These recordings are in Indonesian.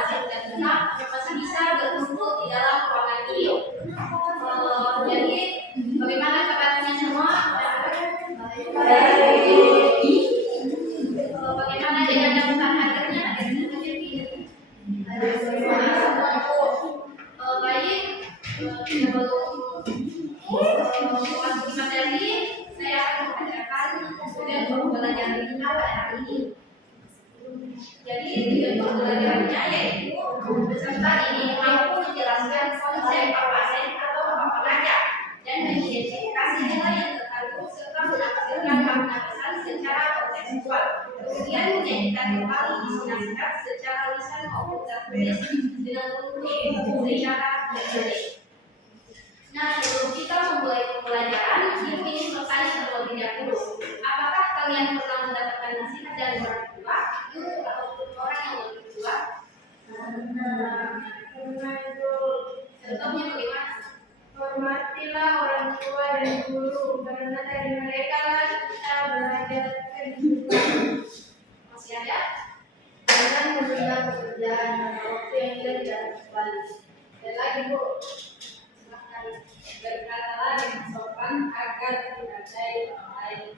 pasien dan kita masih bisa berkumpul di dalam ruangan video. Jadi bagaimana kabarnya semua? Bagaimana dengan daftar hadirnya? Baik, sebelum masuk materi, saya akan membacakan tujuan pembelajaran kita pada hari ini. Jadi tujuan pembelajarannya yaitu peserta ini mampu menjelaskan konsep pasien atau pengajar dan mengidentifikasi nilai yang terkandung serta menafsirkan makna pesan secara kontekstual. Kemudian menyajikan kembali isi nasihat secara lisan maupun tertulis dengan menggunakan secara tertulis. Nah, sebelum kita memulai pembelajaran, ibu ingin bertanya terlebih dahulu. Apakah kalian pernah mendapatkan nasihat dari orang tua, guru, ataupun orang yang lebih tua? Contohnya bagaimana? Hormatilah orang tua dan guru, karena dari mereka lah kita belajar kehidupan. Masih ada? Jangan menunda pekerjaan pada waktu yang tidak kembali. Dan lagi Bu, berkatalah dengan sopan agar dihargai orang lain.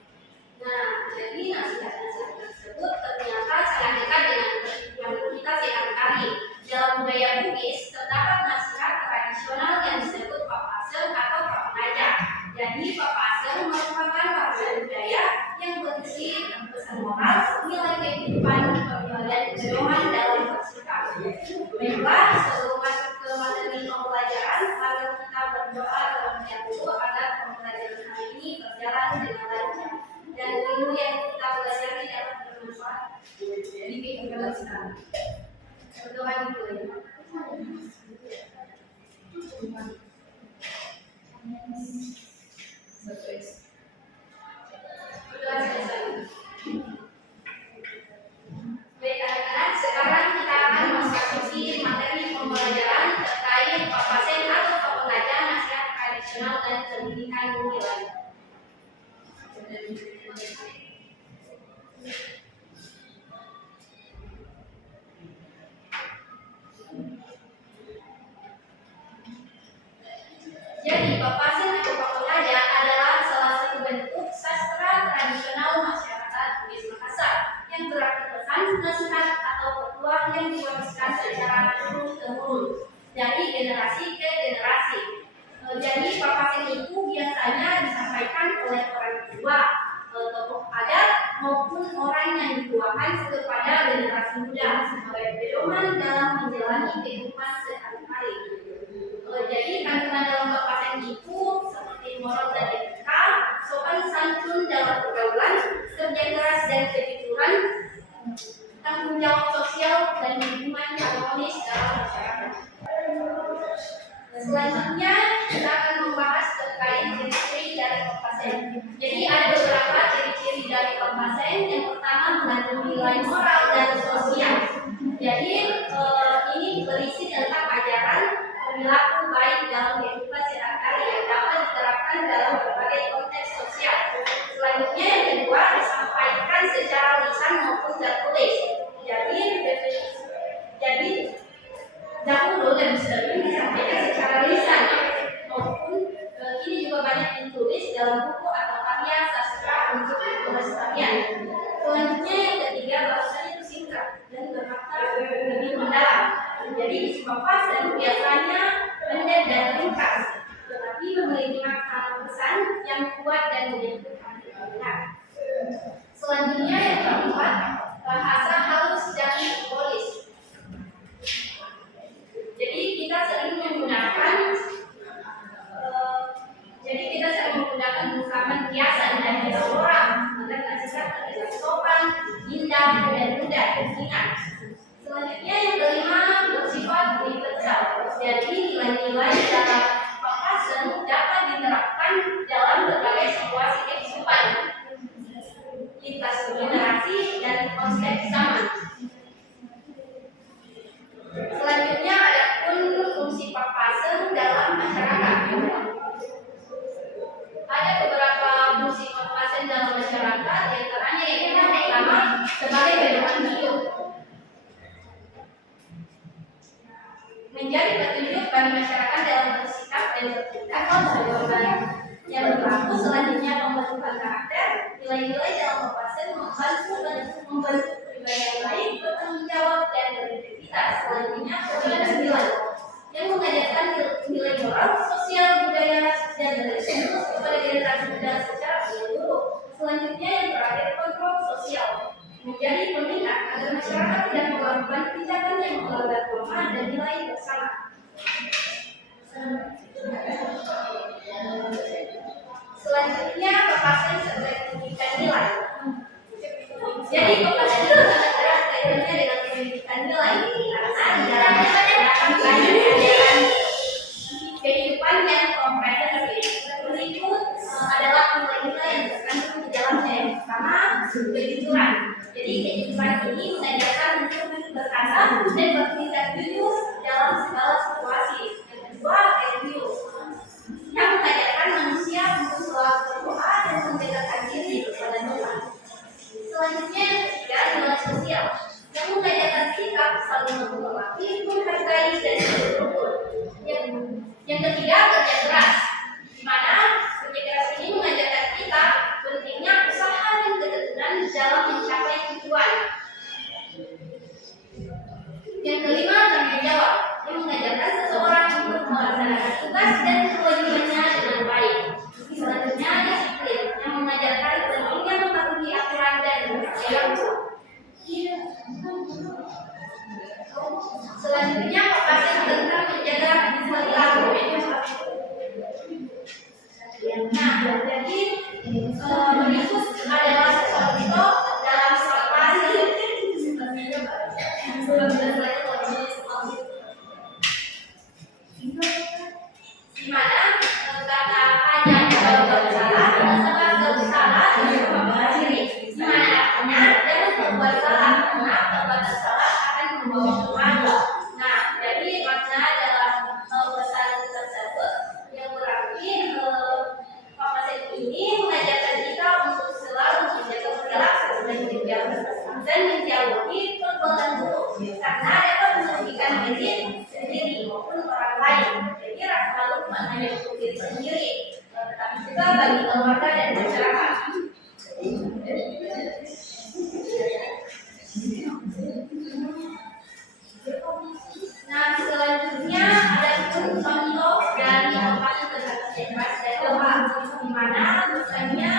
Nah, jadi nasihat-nasihat tersebut ternyata sangat dekat dengan kehidupan kita sehari-hari. Dalam budaya Bugis terdapat nasihat tradisional yang disebut papasem atau prapengajar. Jadi papasem merupakan warisan budaya yang berisi pesan moral, nilai kehidupan, dan pedoman dalam bersikap. Baiklah, sebelum masuk ke materi pembelajaran, mari kita berdoa terlebih dahulu agar pembelajaran hari ini berjalan dengan lancar dan ilmu yang kita pelajari dapat bermanfaat di kehidupan kita. Berdoa dulu ya. Berdoa selesai. Baik anak-anak, sekarang kita akan memasuki materi pembelajaran terkait pasien atau pengajar nasihat tradisional dan pendidikan nilai. Jadi, papasan atau pengajar adalah salah satu bentuk sastra tradisional masyarakat Bugis Makassar yang berarti pesan, nasihat atau petuah yang diwariskan secara turun-temurun dari generasi ke generasi. Jadi, papasan itu biasanya disampaikan oleh orang tua, tokoh adat maupun orang yang dituakan kepada generasi muda sebagai pedoman dalam menjalani kehidupan sehari-hari. Jadi kandungan dalam papasan itu seperti moral dan etika, sopan santun dalam pergaulan, kerja keras dan kejujuran, tanggung jawab sosial dan hubungan harmonis dalam masyarakat. Selanjutnya kita akan membahas terkait ciri-ciri dari papasan. Jadi ada beberapa ciri-ciri dari papasan. Yang pertama mengandung nilai moral dan sosial. Jadi ini berisi tentang ajaran perilaku baik dalam kehidupan sehari-hari yang dapat diterapkan dalam berbagai konteks sosial. Selanjutnya yang kedua disampaikan secara lisan maupun tertulis. Jadi dahulu dan sering disampaikan secara lisan maupun ini juga banyak ditulis dalam buku atau karya sastra untuk pelestarian. Selanjutnya yang ketiga bahasanya itu singkat dan bermakna lebih mendalam. Jadi isi papasan biasanya pendek dan ringkas, tetapi memiliki makna pesan yang kuat dan menyentuh hati pendengar. Selanjutnya yang keempat, bahasa halus dan simbolis. Jadi kita sering menggunakan ungkapan kiasan dan metaforan agar nasihat terlihat sopan, indah, dan mudah diingat. Selanjutnya yang kelima bersifat universal. Jadi nilai-nilai dalam papasan dapat diterapkan dalam berbagai situasi kehidupan, lintas menjadi petunjuk bagi masyarakat dalam bersikap dan bertindak sebagaimana yang berlaku. Selanjutnya, pembentukan karakter. Nilai-nilai dalam Papasen membantu pribadi yang baik, bertanggung jawab, dan berintegritas. Selanjutnya, perbedaan nilai yang mengajarkan nilai moral, sosial, budaya, dan religius kepada generasi muda secara menyeluruh. Selanjutnya, yang terakhir, kontrol sosial menjadi pengingat agar masyarakat tidak melakukan tindakan yang melanggar norma dan nilai bersama. Selanjutnya, Papasen sebagai pendidikan nilai. Jadi Papasen itu sangat erat kaitannya dengan pendidikan nilai karena di dalamnya terdapat banyak ajaran kehidupan yang komprehensif. Berikut adalah nilai-nilai yang terkandung di dalamnya. Yang pertama, kejujuran. Jadi kejujuran ini mengajarkan untuk berkata dan bertindak jujur dalam segala situasi. Yang kedua, religius yang mengajarkan manusia untuk selalu berdoa dan mendekatkan diri kepada Tuhan. Selanjutnya, yang ketiga, nilai sosial yang mengajarkan sikap saling menghormati, menghargai, dan bersyukur. Yang ketiga, kerja keras, di mana kerja keras ini mengajarkan kita pentingnya usaha dan ketekunan dalam mencapai tujuan. Yang kelima, tanggung jawab yang mengajarkan seseorang untuk melaksanakan tugas dan kewajibannya dengan baik. Selanjutnya, disiplin yang mengajarkan pentingnya mematuhi aturan dan bertanggung jawab. Selanjutnya, Papasen tentang menjaga perilaku. Nah, jadi berikut adalah contoh dalam Papasen. Di mana kata ajak kalau bersalah, nasabah bersalah, dan membawa diri. Di mana artinya jangan berbuat salah karena berbuat salah akan membawa kemana. Nah, jadi makna dalam pesan tersebut yang berarti Papasen ini mengajarkan kita untuk selalu menjaga perilaku dan menjauhi perbuatan buruk karena dapat merugikan diri sendiri maupun orang lain. Jadi rasa malu bukan hanya untuk diri sendiri, tetapi juga bagi keluarga dan masyarakat. Nah, selanjutnya ada pun contoh dari Papasen terhadap bebas dan doa, di mana misalnya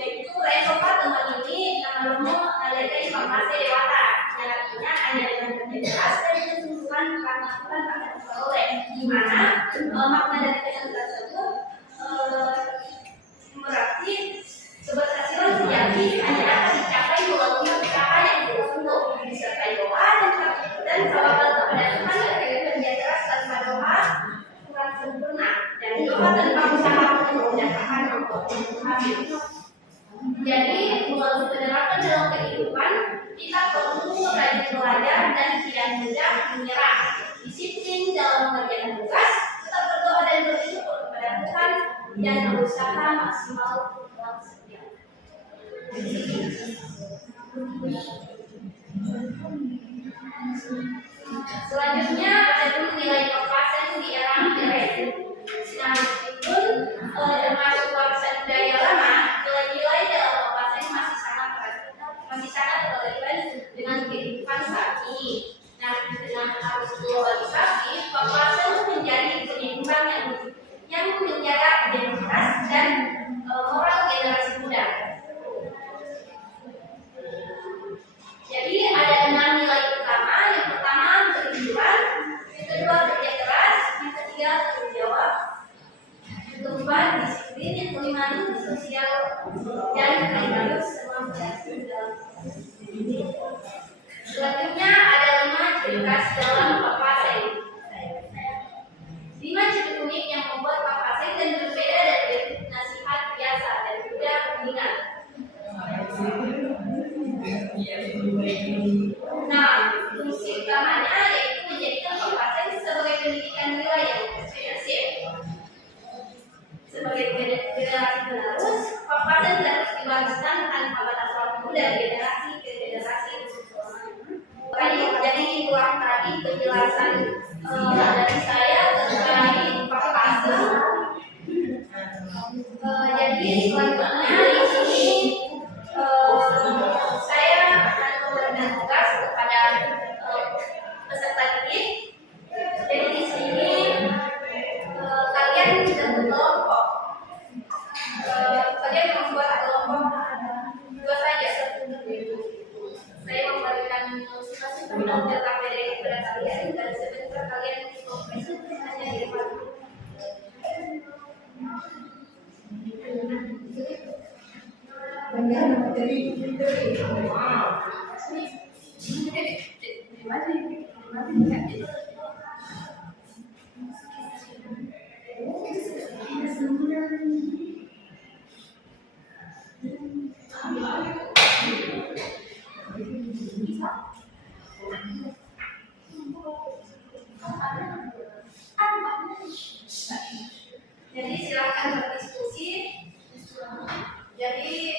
yaitu Resopa teman ini nama Romo Alete Papasen Dewata, yang artinya hanya dengan kerja keras dan kesungguhan karena Tuhan akan memperoleh. Di mana makna dari pesan tersebut berarti keberhasilan sejati hanya akan dicapai melalui usaha yang sungguh-sungguh disertai doa dan tawakal kepada Tuhan. Kerja keras tanpa doa kurang sempurna, dan doa tanpa usaha tidak akan membuat Tuhan. Jadi melalui penerapan dalam kehidupan kita perlu rajin belajar dan tidak mudah menyerah, disiplin dalam mengerjakan tugas, tetap berdoa dan bersyukur kepada Tuhan, dan berusaha maksimal dalam setiap. Selanjutnya ada nilai Papasen di era modern. Nah, meskipun termasuk warisan budaya lama, nilai-nilai dalam Papasen masih sangat relevan dengan kehidupan saat ini. Nah, dengan arus globalisasi, Papasen menjadi penyeimbang yang menjaga identitas dan moral generasi muda. Jadi ada 6 nilai utama. Yang pertama kejujuran, yang kedua kerja keras, yang ketiga tanggung jawab, yang keempat disiplin, yang kelima sosial, dan religius semua dalam. Selanjutnya ada 5 ciri khas dalam Papasen. 5 ciri unik yang membuat Papasen dan berbeda dari nasihat biasa dan juga pengingat. Nah, fungsi utamanya yaitu menjadikan Papasen sebagai pendidikan nilai yang komprehensif. Sebagai generasi penerus, Papasen harus diwariskan tanpa batas waktu dari generasi ke generasi. Jadi itulah tadi penjelasan dari saya terkait papase. Jadi selanjutnya di sini saya akan memberikan tugas kepada peserta didik. Jadi di sini kalian membentuk kelompok. Kalian membuat kelompok dua saja. Saya memberikan data PDF kepada kalian dan sebentar kalian ekspresi hanya di depan. Jadi silakan berdiskusi. Jadi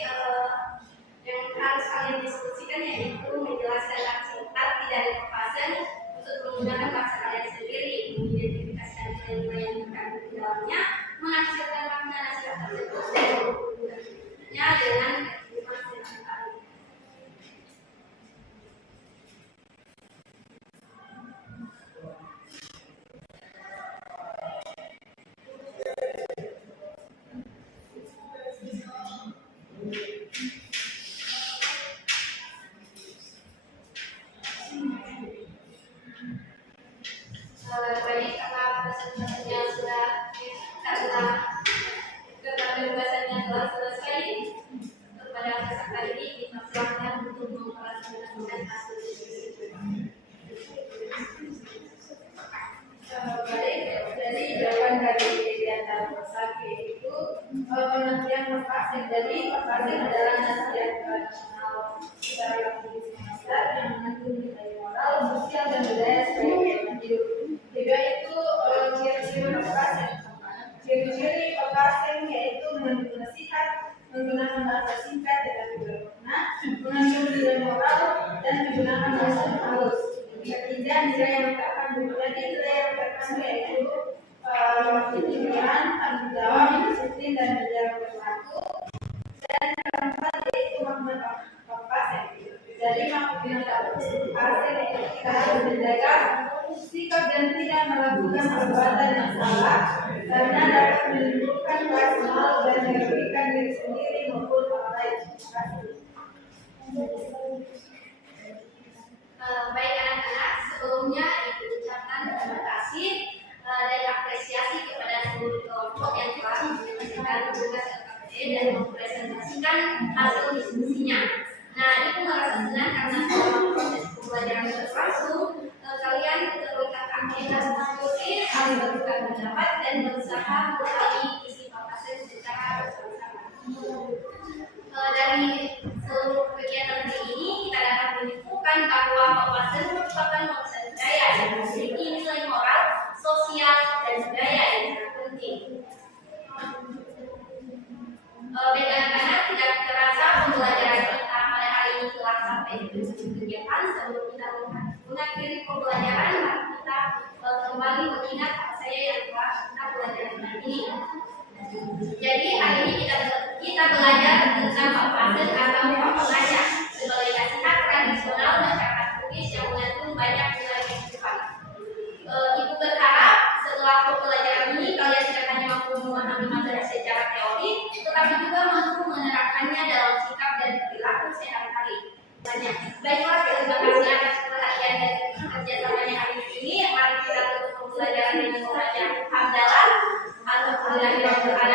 yang harus kalian diskusikan yaitu menjelaskan singkat dari pembahasan untuk menggunakan bahasa kalian sendiri, mengidentifikasikan nilai-nilai yang terkandung di dalamnya, menghasilkan makna nasihat tersebut dan menghubungkannya dengan kehidupan sehari-hari. Baik, karena presentasinya sudah karena pembahasannya telah selesai, kepada peserta ini kita silakan untuk mempresentasikan hasil diskusi. Baik, jadi jawaban dari kegiatan Persaki itu pengertian papase. Jadi papase adalah nasihat tradisional secara lingkungan semester yang mengandung nilai moral, sosial, dan budaya sebagai gaya hidup. Tiga itu ciri-ciri papase. Ciri-ciri papase yaitu mengandung nasihat, menggunakan bahasa singkat tetapi bermakna, mengandung nilai moral, dan menggunakan bahasa halus. Ketiga, nilai yang terkandung. Jadi nilai yang terkandung yaitu kejujuran, tanggung jawab, disiplin, dan menjaga perilaku. Dan keempat yaitu makna papase. Jadi makna papase yaitu kita harus menjaga sikap dan tidak melakukan perbuatan yang salah karena dapat menimbulkan rasa malu dan merugikan diri sendiri maupun orang lain. Terima kasih. Baik anak-anak, sebelumnya ibu ucapkan terima kasih dan apresiasi kepada seluruh kelompok yang telah menyelesaikan tugas LKPD dan mempresentasikan hasil diskusinya. Nah, ibu merasa senang karena selama proses pembelajaran berlangsung, kalian terlihat aktif dan mengikuti, saling bertukar pendapat dan berusaha mengulangi isi papase secara bersama-sama. Dari seluruh kegiatan hari ini kita dapat menyimpulkan bahwa papase merupakan warisan budaya yang memiliki nilai moral, sosial, dan budaya yang sangat penting. Baik anak-anak, tidak terasa pembelajaran kita pada hari ini telah sampai di ujung kegiatan. Sebelum kita mengakhiri pembelajaran, mari kita kembali mengingat apa saja yang telah kita pelajari hari ini. Jadi hari ini kita belajar tentang papase atau papelanya sebagai nasihat tradisional masyarakat Bugis yang mengandung banyak nilai kehidupan. Ibu berharap setelah pembelajaran ini kalian tidak hanya mampu memahami materi secara teori, tetapi juga mampu menerapkannya dalam sikap dan perilaku sehari-hari. Baiklah, terima kasih atas perhatian dan kerjasamanya hari ini. Mari kita tutup pembelajaran dengan membaca hamdalah. Alhamdulillah.